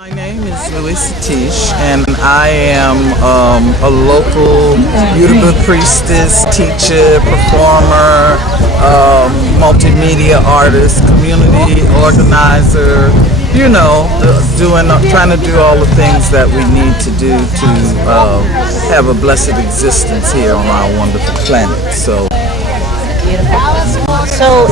My name is Luisah Teish, and I am a local Yoruba priestess, teacher, performer, multimedia artist, community organizer. You know, trying to do all the things that we need to do to have a blessed existence here on our wonderful planet. So beautiful. So,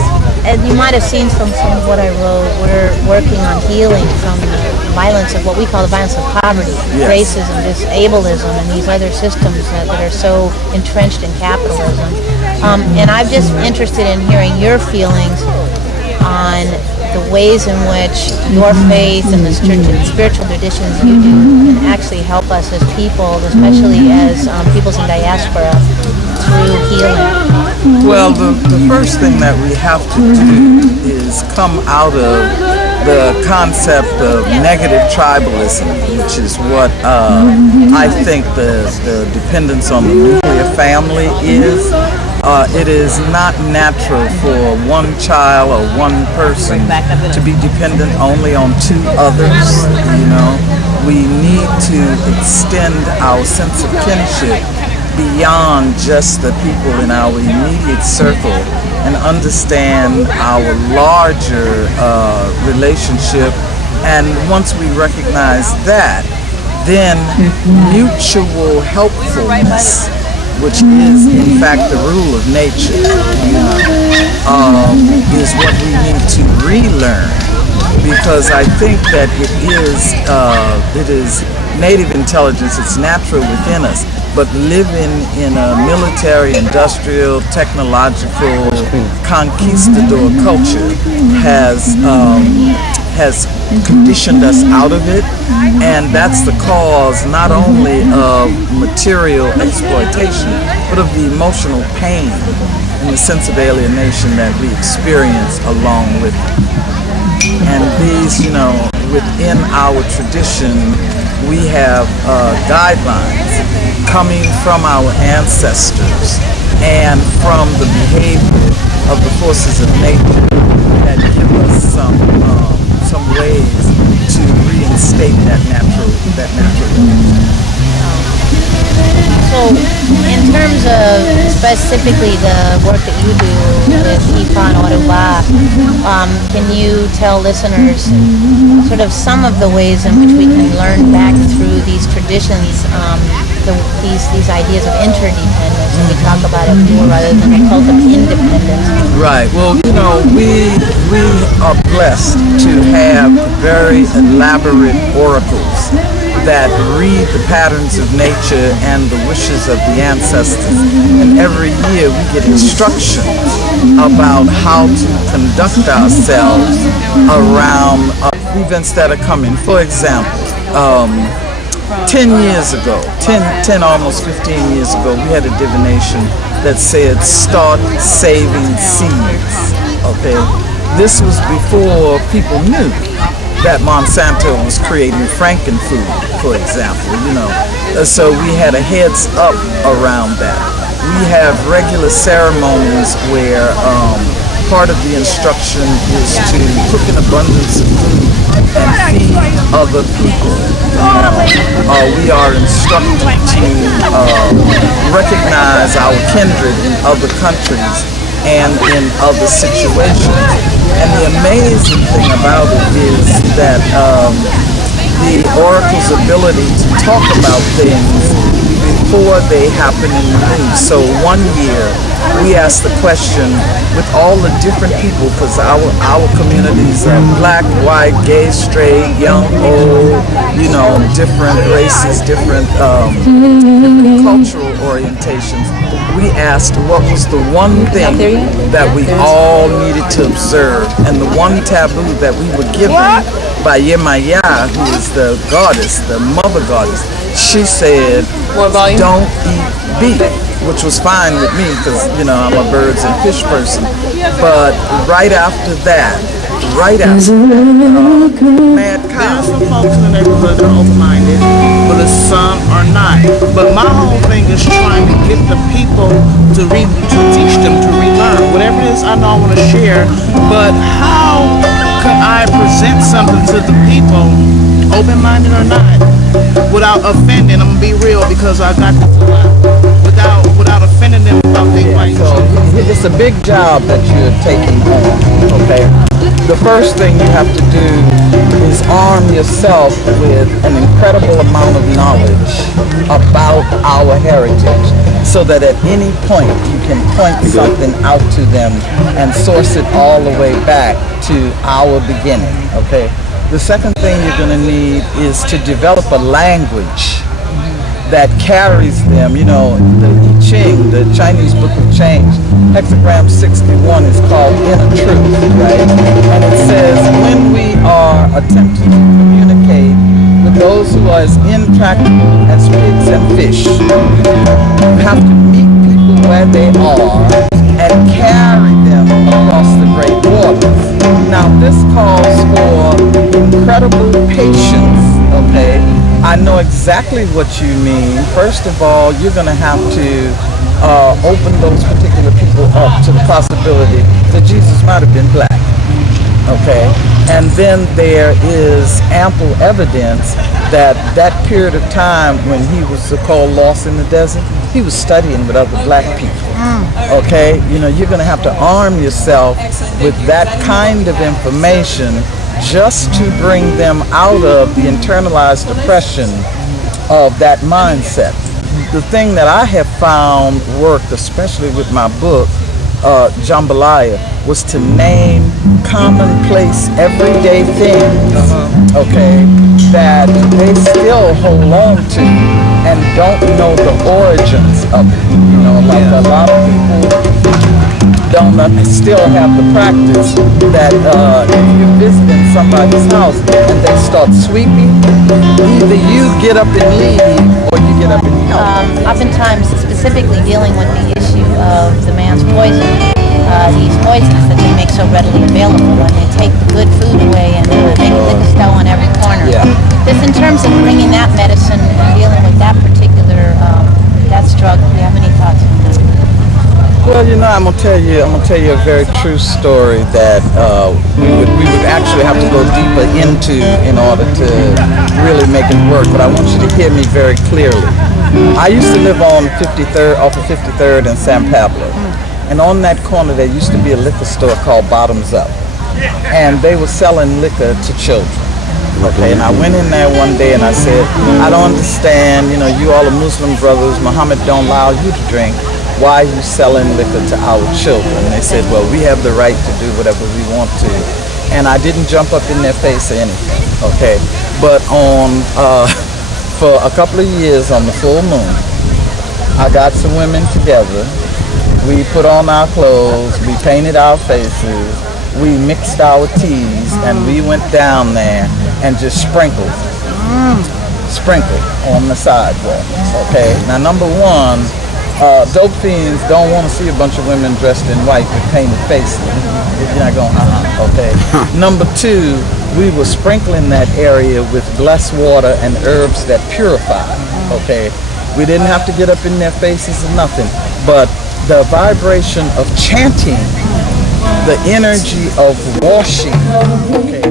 you might have seen from some of what I wrote, we're working on healing from the violence of what we call the violence of poverty, yes. Racism, just ableism, and these other systems that are so entrenched in capitalism. And I'm just interested in hearing your feelings on the ways in which your faith and the spiritual traditions you do can actually help us as people, especially as peoples in diaspora, through healing. Well, the first thing that we have to do is come out of the concept of negative tribalism, which is what I think the dependence on the nuclear family is. It is not natural for one child or one person to be dependent only on two others. You know, we need to extend our sense of kinship beyond just the people in our immediate circle and understand our larger relationship. And once we recognize that, then mutual helpfulness, which is in fact the rule of nature, is what we need to relearn, because I think that it is native intelligence, it's natural within us, but living in a military, industrial, technological, conquistador culture has conditioned us out of it, and that's the cause not only of material exploitation, but of the emotional pain and the sense of alienation that we experience along with it. And these, within our tradition, we have guidelines coming from our ancestors and from the behavior of the forces of nature that give us some ways to reinstate that natural So, in terms of specifically the work that you do with Ifa and Oruba, can you tell listeners sort of some of the ways in which we can learn back through these traditions, these ideas of interdependence, and we talk about it more rather than a cult of independence? Right. Well, we are blessed to have very elaborate oracles that read the patterns of nature and the wishes of the ancestors. And every year we get instructions about how to conduct ourselves around events that are coming. For example, 10 years ago, 10 almost 15 years ago, we had a divination that said, start saving seeds. Okay? This was before people knew that Monsanto was creating frankenfood, for example, So we had a heads up around that. We have regular ceremonies where part of the instruction is to cook an abundance of food and feed other people. We are instructed to recognize our kindred in other countries and in other situations. And the amazing thing about it is that the oracle's ability to talk about things before they happen in the news. So one year we asked the question with all the different people, because our communities are black, white, gay, straight, young, old, different races, different cultural orientations. We asked what was the one thing that we all needed to observe, and the one taboo that we were given by Yemaya, who is the goddess, the mother goddess. She said, don't eat beef, which was fine with me because, I'm a birds and fish person. But right after that, mad cow. There's some folks in the neighborhood that are open-minded, but some are not. But my whole thing is trying to get the people to teach them to relearn. Whatever it is I know I want to share, but how could I present something to the people, open-minded or not, without offending? I'm gonna be real because I got this a lot. Without offending them about their white. So it's a big job that you're taking on. Okay. The first thing you have to do is arm yourself with an incredible amount of knowledge about our heritage, so that at any point you can point something out to them and source it all the way back to our beginning. Okay. The second thing you're going to need is to develop a language that carries them. You know, the I Ching, the Chinese Book of Change, hexagram 61 is called Inner Truth, right? And it says when we are attempting to communicate with those who are as intractable as pigs and fish, you have to meet people where they are and carry them across the great waters. Now this calls for incredible patience, okay? I know exactly what you mean. First of all, you're going to have to open those particular people up to the possibility that Jesus might have been black, okay? And then there is ample evidence that that period of time when he was so-called lost in the desert, he was studying with other black people, okay? You know, you're going to have to arm yourself with that kind of information just to bring them out of the internalized oppression of that mindset. The thing that I have found worked, especially with my book, Jambalaya, was to name commonplace, everyday things, okay, that they still hold on to and don't know the origins of it. You know, like a lot of people don't still have the practice that if you're visiting somebody's house and they start sweeping, either you get up and leave or you get up and help. Oftentimes, specifically dealing with the issue of the man's poison, these poisons that they make so readily available when they take the good food away and make a liquor store on every corner. Yeah. Just in terms of bringing that medicine and dealing with that particular that struggle, do you have any thoughts on that? Well, you know, I'm gonna tell you a very true story that we would actually have to go deeper into in order to really make it work. But I want you to hear me very clearly. I used to live on 53rd, off of 53rd and San Pablo, and on that corner there used to be a liquor store called Bottoms Up, and they were selling liquor to children. Okay, and I went in there one day and I said, I don't understand. You know, you all are Muslim brothers. Muhammad don't allow you to drink. Why are you selling liquor to our children? And they said, well, we have the right to do whatever we want to. And I didn't jump up in their face or anything, okay? But for a couple of years on the full moon, I got some women together. We put on our clothes, we painted our faces, we mixed our teas, and we went down there and just sprinkled on the sidewalks, okay? Now, number one, dope fiends don't want to see a bunch of women dressed in white with painted faces. You're not going, okay. Number two, we were sprinkling that area with blessed water and herbs that purify, okay. We didn't have to get up in their faces or nothing, but the vibration of chanting, the energy of washing, okay.